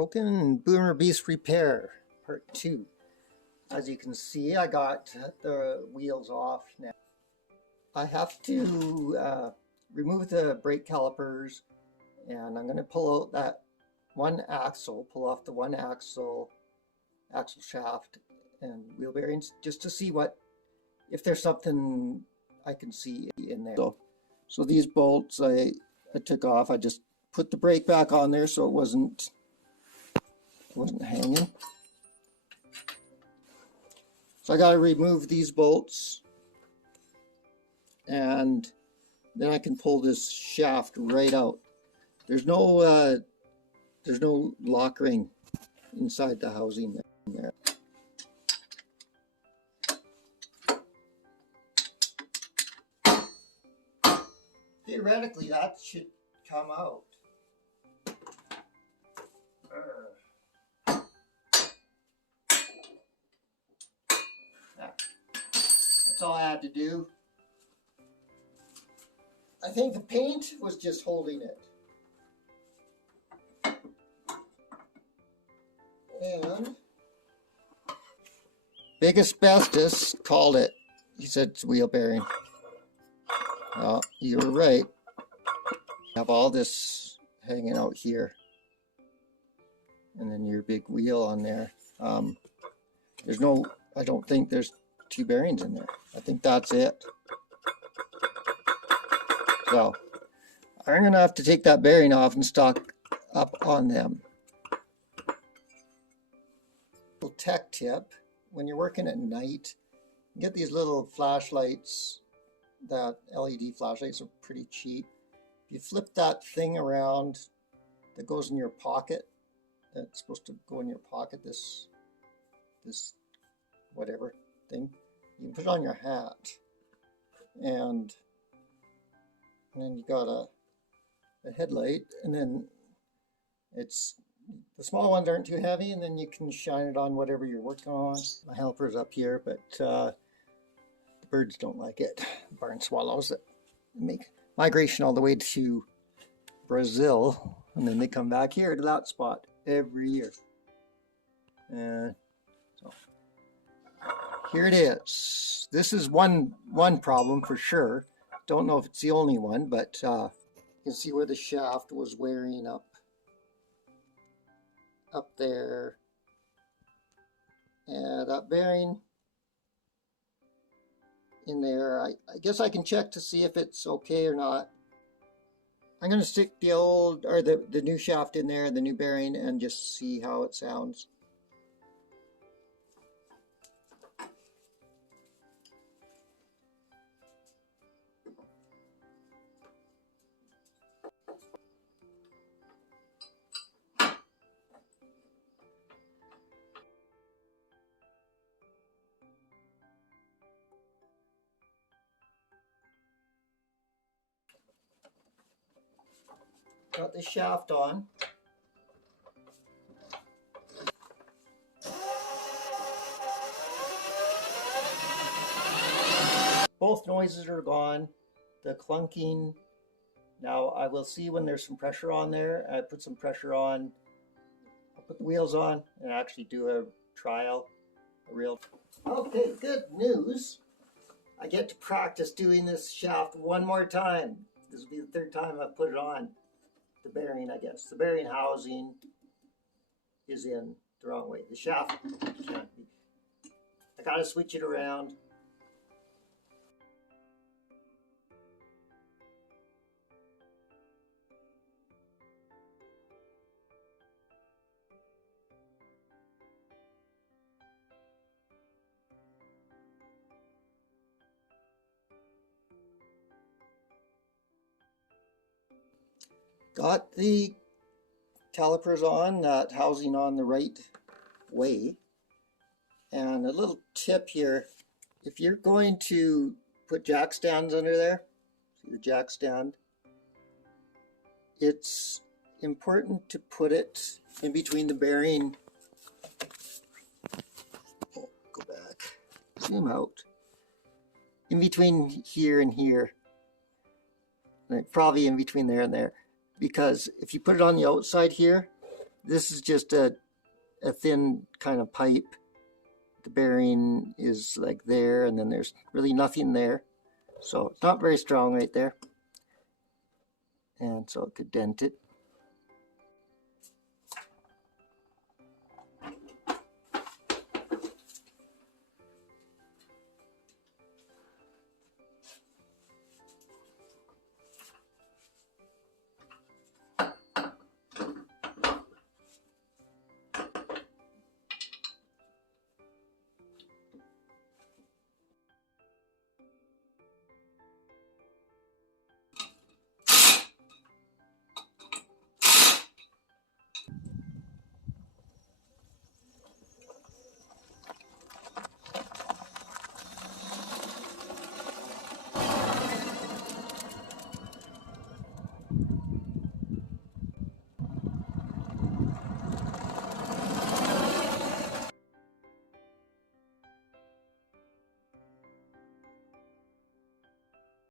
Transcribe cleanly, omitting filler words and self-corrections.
Broken Boomer Beast Repair, Part 2. As you can see, I got the wheels off now. I have to remove the brake calipers, and I'm going to pull out that one axle, pull off the one axle shaft and wheel bearings, just to see if there's something I can see in there. So these bolts I took off. I just put the brake back on there so it wasn't hanging. So I got to remove these bolts, and then I can pull this shaft right out. There's no lock ring inside the housing there. Theoretically, that should come out. That's all I had to do. I think the paint was just holding it. And Big Asbestos called it. He said it's wheel bearing. Well, you were right. I have all this hanging out here. And then your big wheel on there. I don't think there's two bearings in there. I think that's it. So I'm going to have to take that bearing off and stock up on them. Little tech tip: when you're working at night, you get these little flashlights. That LED flashlights are pretty cheap. If you flip that thing around that goes in your pocket, that's supposed to go in your pocket, this whatever thing, you can put it on your hat, and then you got a headlight, and then the small ones aren't too heavy, and then you can shine it on whatever you're working on. My helper's up here, but the birds don't like it. Barn swallows that make migration all the way to Brazil, and then they come back here to that spot every year. And so here it is. This is one problem for sure. Don't know if it's the only one, but you can see where the shaft was wearing up there. And that bearing in there, I guess I can check to see if it's okay or not. I'm going to stick the new shaft in there, the new bearing, and just see how it sounds. Got the shaft on. Both noises are gone. The clunking. Now I will see when there's some pressure on there. I put some pressure on. I'll put the wheels on and actually do a trial. Okay, good news. I get to practice doing this shaft one more time. This will be the third time I've put it on. The bearing, I guess. The bearing housing is in the wrong way. The shaft can't be. I gotta switch it around. Got the calipers on, that housing on the right way. And a little tip here, if you're going to put jack stands under there, see the jack stand, it's important to put it in between the bearing. Oh, go back, zoom out. In between here and here, like probably in between there and there. Because if you put it on the outside here, This is just a thin kind of pipe. The bearing is like there, and then there's really nothing there. So it's not very strong right there. And so it could dent it.